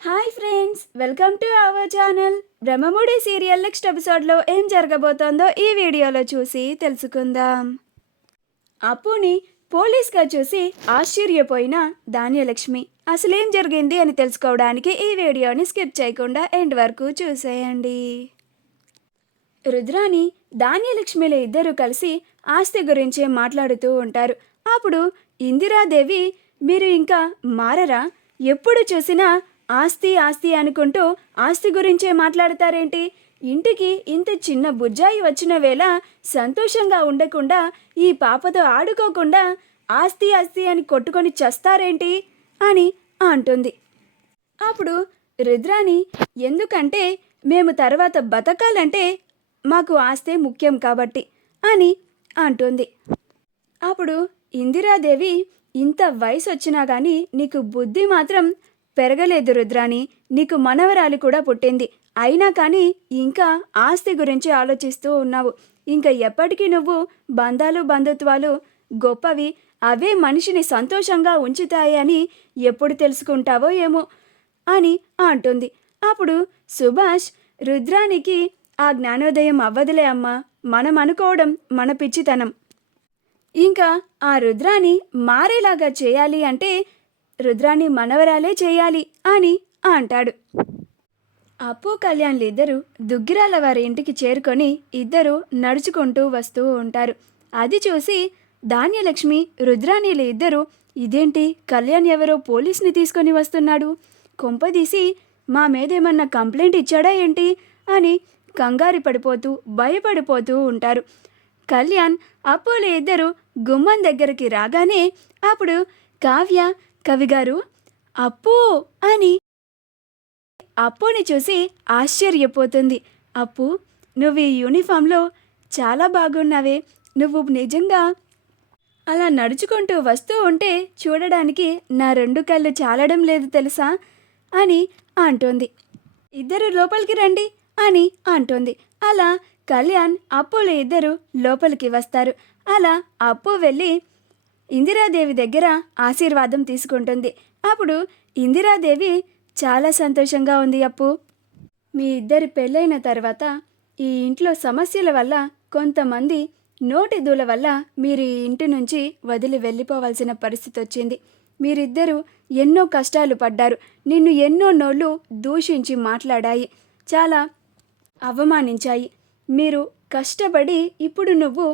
Hi friends, welcome to our channel. Brahmamudi serial next ఎపిసోడ్లో ఏం జరగబోతోందో ఈ వీడియోలో చూసి తెలుసుకుందాం. అప్పుని పోలీస్గా చూసి ఆశ్చర్యపోయిన ధాన్యలక్ష్మి అసలేం జరిగింది అని తెలుసుకోవడానికి ఈ వీడియోని స్కిప్ చేయకుండా ఎండ్ వరకు చూసేయండి. రుద్రాని ధాన్యలక్ష్మిల ఇద్దరు కలిసి ఆస్తి గురించి మాట్లాడుతూ ఉంటారు. అప్పుడు ఇందిరాదేవి, మీరు ఇంకా మారరా? ఎప్పుడు చూసినా ఆస్తి ఆస్తి అనుకుంటూ ఆస్తి గురించే మాట్లాడతారేంటి? ఇంటికి ఇంత చిన్న బుజ్జాయి వచ్చిన వేళ సంతోషంగా ఉండకుండా ఈ పాపతో ఆడుకోకుండా ఆస్తి ఆస్తి అని కొట్టుకొని చస్తారేంటి అని అంటుంది. అప్పుడు రుద్రాని, ఎందుకంటే మేము తర్వాత బతకాలంటే మాకు ఆస్తే ముఖ్యం కాబట్టి అని అంటుంది. అప్పుడు ఇందిరాదేవి, ఇంత వయసు వచ్చినా కానీ నీకు బుద్ధి మాత్రం పెరగలేదు రుద్రాని. నీకు మనవరాలు కూడా పుట్టింది, అయినా కానీ ఇంకా ఆస్తి గురించి ఆలోచిస్తూ ఉన్నావు. ఇంకా ఎప్పటికీ నువ్వు బంధాలు బంధుత్వాలు గొప్పవి, అవే మనిషిని సంతోషంగా ఉంచుతాయి అని ఎప్పుడు తెలుసుకుంటావో ఏమో అని అంటుంది. అప్పుడు సుభాష్, రుద్రానికి ఆ జ్ఞానోదయం అవ్వదులే అమ్మా, మనం అనుకోవడం మన పిచ్చితనం. ఇంకా ఆ రుద్రాని మారేలాగా చేయాలి అంటే రుద్రాని మనవరాలే చేయాలి అని అంటాడు. అప్పు కళ్యాణ్లు ఇద్దరు దుగ్గిరాల వారి ఇంటికి చేరుకొని ఇద్దరు నడుచుకుంటూ వస్తూ ఉంటారు. అది చూసి ధాన్యలక్ష్మి, రుద్రాణిలు ఇద్దరు, ఇదేంటి కళ్యాణ్ ఎవరో పోలీస్ని తీసుకొని వస్తున్నాడు, కొంపదీసి మా మీదేమన్నా కంప్లైంట్ ఇచ్చాడా ఏంటి అని కంగారు పడిపోతూ భయపడిపోతూ ఉంటారు. కళ్యాణ్, అప్పులు ఇద్దరు గుమ్మం దగ్గరికి రాగానే అప్పుడు కావ్య, కవిగారు అప్పు అని అప్పుని చూసి ఆశ్చర్యపోతుంది. అప్పు, నువ్వు ఈ యూనిఫామ్లో చాలా బాగున్నావే, నువ్వు నిజంగా అలా నడుచుకుంటూ వస్తూ ఉంటే చూడడానికి నా రెండు కళ్ళు చాలడం లేదు తెలుసా అని అంటుంది. ఇద్దరు లోపలికి రండి అని అంటుంది. అలా కళ్యాణ్, అప్పులు ఇద్దరు లోపలికి వస్తారు. అలా అప్పు వెళ్ళి ఇందిరాదేవి దగ్గర ఆశీర్వాదం తీసుకుంటుంది. అప్పుడు ఇందిరాదేవి, చాలా సంతోషంగా ఉంది అప్పు, మీ ఇద్దరి పెళ్ళైన తర్వాత ఈ ఇంట్లో సమస్యల వల్ల కొంతమంది నోటి దూల వల్ల మీరు ఈ ఇంటి నుంచి వదిలి వెళ్ళిపోవాల్సిన పరిస్థితి వచ్చింది. మీరిద్దరూ ఎన్నో కష్టాలు పడ్డారు, నిన్ను ఎన్నో నోళ్ళు దూషించి మాట్లాడాయి, చాలా అవమానించాయి. మీరు కష్టపడి ఇప్పుడు నువ్వు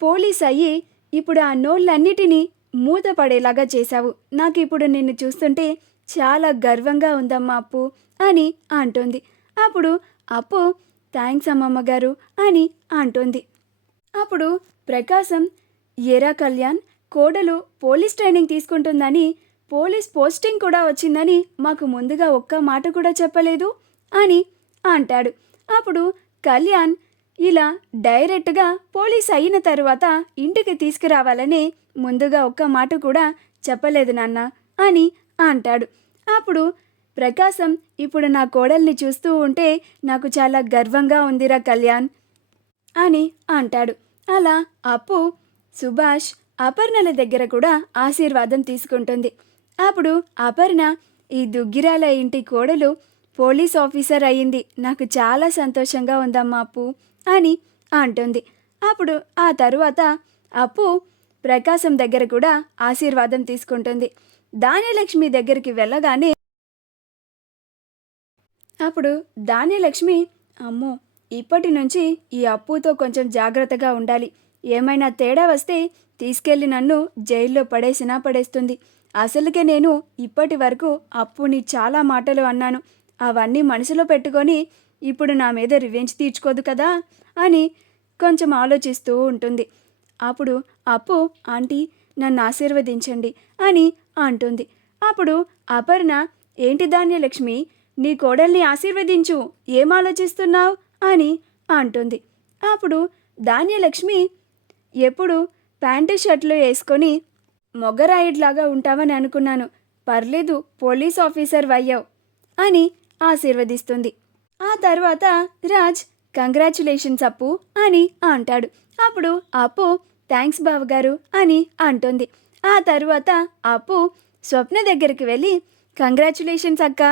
పోలీస్ అయ్యి ఇప్పుడు ఆ నోళ్ళన్నిటినీ మూతపడేలాగా చేశావు. నాకు ఇప్పుడు నిన్ను చూస్తుంటే చాలా గర్వంగా ఉందమ్మా అప్పు అని అంటుంది. అప్పుడు అప్పు, థ్యాంక్స్ అమ్మమ్మ గారు అని అంటుంది. అప్పుడు ప్రకాశం, ఏరా కళ్యాణ్, కోడలు పోలీస్ ట్రైనింగ్ తీసుకుంటుందని, పోలీస్ పోస్టింగ్ కూడా వచ్చిందని మాకు ముందుగా ఒక్క మాట కూడా చెప్పలేదు అని అంటాడు. అప్పుడు కళ్యాణ్, ఇలా డైరెక్ట్గా పోలీస్ అయిన తర్వాత ఇంటికి తీసుకురావాలని ముందుగా ఒక్క మాట కూడా చెప్పలేదు నాన్న అని అంటాడు. అప్పుడు ప్రకాశం, ఇప్పుడు నా కోడల్ని చూస్తూ ఉంటే నాకు చాలా గర్వంగా ఉందిరా కళ్యాణ్ అని అంటాడు. అలా అప్పు, సుభాష్, అపర్ణల దగ్గర కూడా ఆశీర్వాదం తీసుకుంటుంది. అప్పుడు అపర్ణ, ఈ దుగ్గిరాల ఇంటి కోడలు పోలీస్ ఆఫీసర్ అయ్యింది, నాకు చాలా సంతోషంగా ఉందమ్మా అప్పు అని అంటుంది. అప్పుడు ఆ తరువాత అప్పు ప్రకాశం దగ్గర కూడా ఆశీర్వాదం తీసుకుంటుంది. ధాన్యలక్ష్మి దగ్గరికి వెళ్ళగానే అప్పుడు ధాన్యలక్ష్మి, అమ్మో, ఇప్పటి నుంచి ఈ అప్పుతో కొంచెం జాగ్రత్తగా ఉండాలి, ఏమైనా తేడా వస్తే తీసుకెళ్ళి నన్ను జైల్లో పడేసినా పడేస్తుంది. అసలుకే నేను ఇప్పటి వరకు అప్పుని చాలా మాటలు అన్నాను, అవన్నీ మనసులో పెట్టుకొని ఇప్పుడు నా మీద రివెంజ్ తీర్చుకోదు కదా అని కొంచెం ఆలోచిస్తూ ఉంటుంది. అప్పుడు అప్పు, ఆంటీ నన్ను ఆశీర్వదించండి అని అంటుంది. అప్పుడు అపర్ణ, ఏంటి ధాన్యలక్ష్మి, నీ కోడల్ని ఆశీర్వదించు, ఏం ఆలోచిస్తున్నావు అని అంటుంది. అప్పుడు ధాన్యలక్ష్మి, ఎప్పుడు ప్యాంటు షర్ట్లు వేసుకొని మొగరాయిడ్లాగా ఉంటావని అనుకున్నాను, పర్లేదు పోలీస్ ఆఫీసర్ అయ్యావు అని ఆశీర్వదిస్తుంది. ఆ తర్వాత రాజ్, కంగ్రాచులేషన్స్ అప్పు అని అంటాడు. అప్పుడు అప్పు, థ్యాంక్స్ బావగారు అని అంటుంది. ఆ తరువాత అప్పు స్వప్న దగ్గరికి వెళ్ళి, కంగ్రాచులేషన్స్ అక్క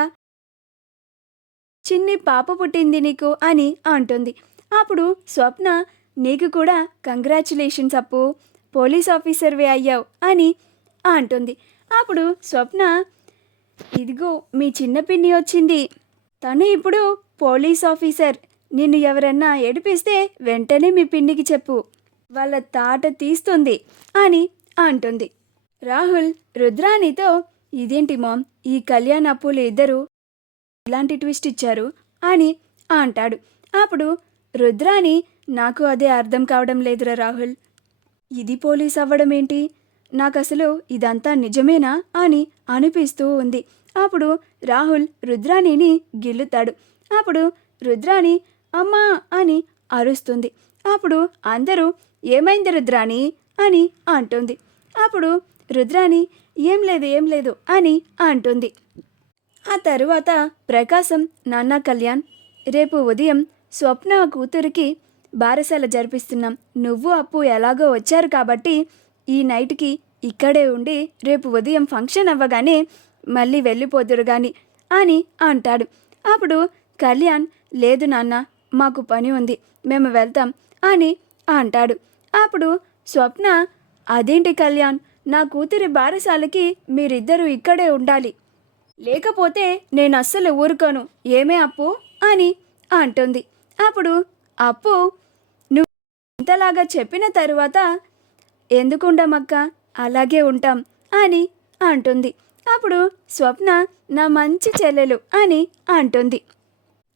చిన్ని పాప పుట్టింది నీకు అని అంటుంది. అప్పుడు స్వప్న, నీకు కూడా కంగ్రాచులేషన్స్ అప్పు, పోలీస్ ఆఫీసర్వే అయ్యావు అని అంటుంది. అప్పుడు స్వప్న, ఇదిగో మీ చిన్న పిన్ని వచ్చింది, తను ఇప్పుడు పోలీస్ ఆఫీసర్, నిన్ను ఎవరన్నా ఏడిపిస్తే వెంటనే మీ పిన్నికి చెప్పు, వాళ్ళ తాట తీస్తుంది అని అంటుంది. రాహుల్ రుద్రాణితో, ఇదేంటి మామ్, ఈ కళ్యాణ్ అప్పులు ఇద్దరు ఇలాంటి ట్విస్ట్ ఇచ్చారు అని అంటాడు. అప్పుడు రుద్రాణి, నాకు అదే అర్థం కావడం లేదురా రాహుల్, ఇది పోలీస్ అవ్వడం ఏంటి, నాకు అసలు ఇదంతా నిజమేనా అని అనిపిస్తూ ఉంది. అప్పుడు రాహుల్ రుద్రాణిని గిల్లుతాడు. అప్పుడు రుద్రాణి అమ్మా అని అరుస్తుంది. అప్పుడు అందరూ ఏమైంది రుద్రాణి అని అంటుంది. అప్పుడు రుద్రాణి ఏం లేదు అని అంటుంది. ఆ తరువాత ప్రకాశం, నాన్న కళ్యాణ్, రేపు ఉదయం స్వప్న కూతురికి బారసాల జరిపిస్తున్నాం, నువ్వు అప్పు ఎలాగో వచ్చారు కాబట్టి ఈ నైట్కి ఇక్కడే ఉండి రేపు ఉదయం ఫంక్షన్ అవ్వగానే మళ్ళీ వెళ్ళిపోదురు గాని అని అంటాడు. అప్పుడు కళ్యాణ్, లేదు నాన్న, మాకు పని ఉంది, మేము వెళ్తాం అని అంటాడు. అప్పుడు స్వప్న, అదేంటి కళ్యాణ్, నా కూతురి బారసాలకి మీరిద్దరూ ఇక్కడే ఉండాలి, లేకపోతే నేను అస్సలు ఊరుకోను, ఏమే అప్పు అని అంటుంది. అప్పుడు అప్పు, నువ్వు ఇంతలాగా చెప్పిన తరువాత ఎందుకుంటామక్క, అలాగే ఉంటాం అని అంటుంది. అప్పుడు స్వప్న, నా మంచి చెల్లెలు అని అంటుంది.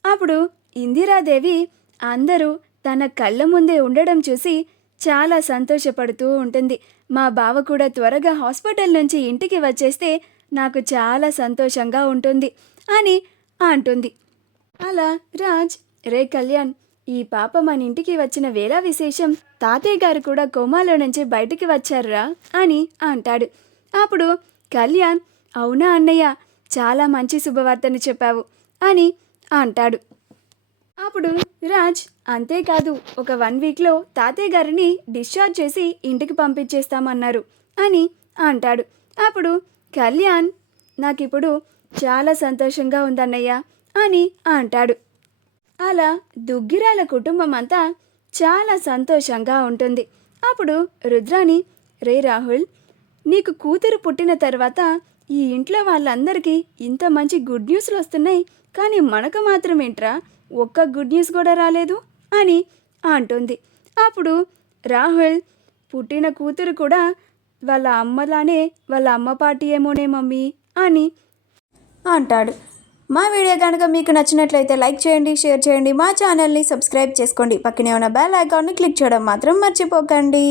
అప్పుడు ఇందిరాదేవి అందరూ తన కళ్ళ ముందే ఉండడం చూసి చాలా సంతోషపడుతూ ఉంటుంది. మా బావ కూడా త్వరగా హాస్పిటల్ నుంచి ఇంటికి వచ్చేస్తే నాకు చాలా సంతోషంగా ఉంటుంది అని అంటుంది. అలా రాజ్, రే కళ్యాణ్, ఈ పాప మన ఇంటికి వచ్చిన వేళ విశేషం, తాతయ్య గారు కూడా కోమాలో నుంచి బయటికి వచ్చారురా అని అంటాడు. అప్పుడు కళ్యాణ్, అవునా అన్నయ్య, చాలా మంచి శుభవార్తని చెప్పావు అని అంటాడు. అప్పుడు రాజ్, అంతేకాదు, ఒక 1 వీక్లో తాతయ్య గారిని డిశ్చార్జ్ చేసి ఇంటికి పంపించేస్తామన్నారు అని అంటాడు. అప్పుడు కళ్యాణ్, నాకిప్పుడు చాలా సంతోషంగా ఉందన్నయ్య అని అంటాడు. అలా దుగ్గిరాల కుటుంబం అంతా చాలా సంతోషంగా ఉంటుంది. అప్పుడు రుద్రాణి, రే రాహుల్, నీకు కూతురు పుట్టిన తర్వాత ఈ ఇంట్లో వాళ్ళందరికీ ఇంత మంచి గుడ్ న్యూస్లు వస్తున్నాయి, కానీ మనకు మాత్రం ఏంట్రా, ఒక్క గుడ్ న్యూస్ కూడా రాలేదు అని అంటుంది. అప్పుడు రాహుల్, పుట్టిన కూతురు కూడా వాళ్ళ అమ్మలానే వాళ్ళ అమ్మ పార్టీ ఏమోనే మమ్మీ అని అంటాడు. మా వీడియో కనుక మీకు నచ్చినట్లయితే లైక్ చేయండి, షేర్ చేయండి, మా ఛానల్ని సబ్స్క్రైబ్ చేసుకోండి, పక్కనే ఉన్న బెల్ ఐకాన్ని క్లిక్ చేయడం మాత్రం మర్చిపోకండి.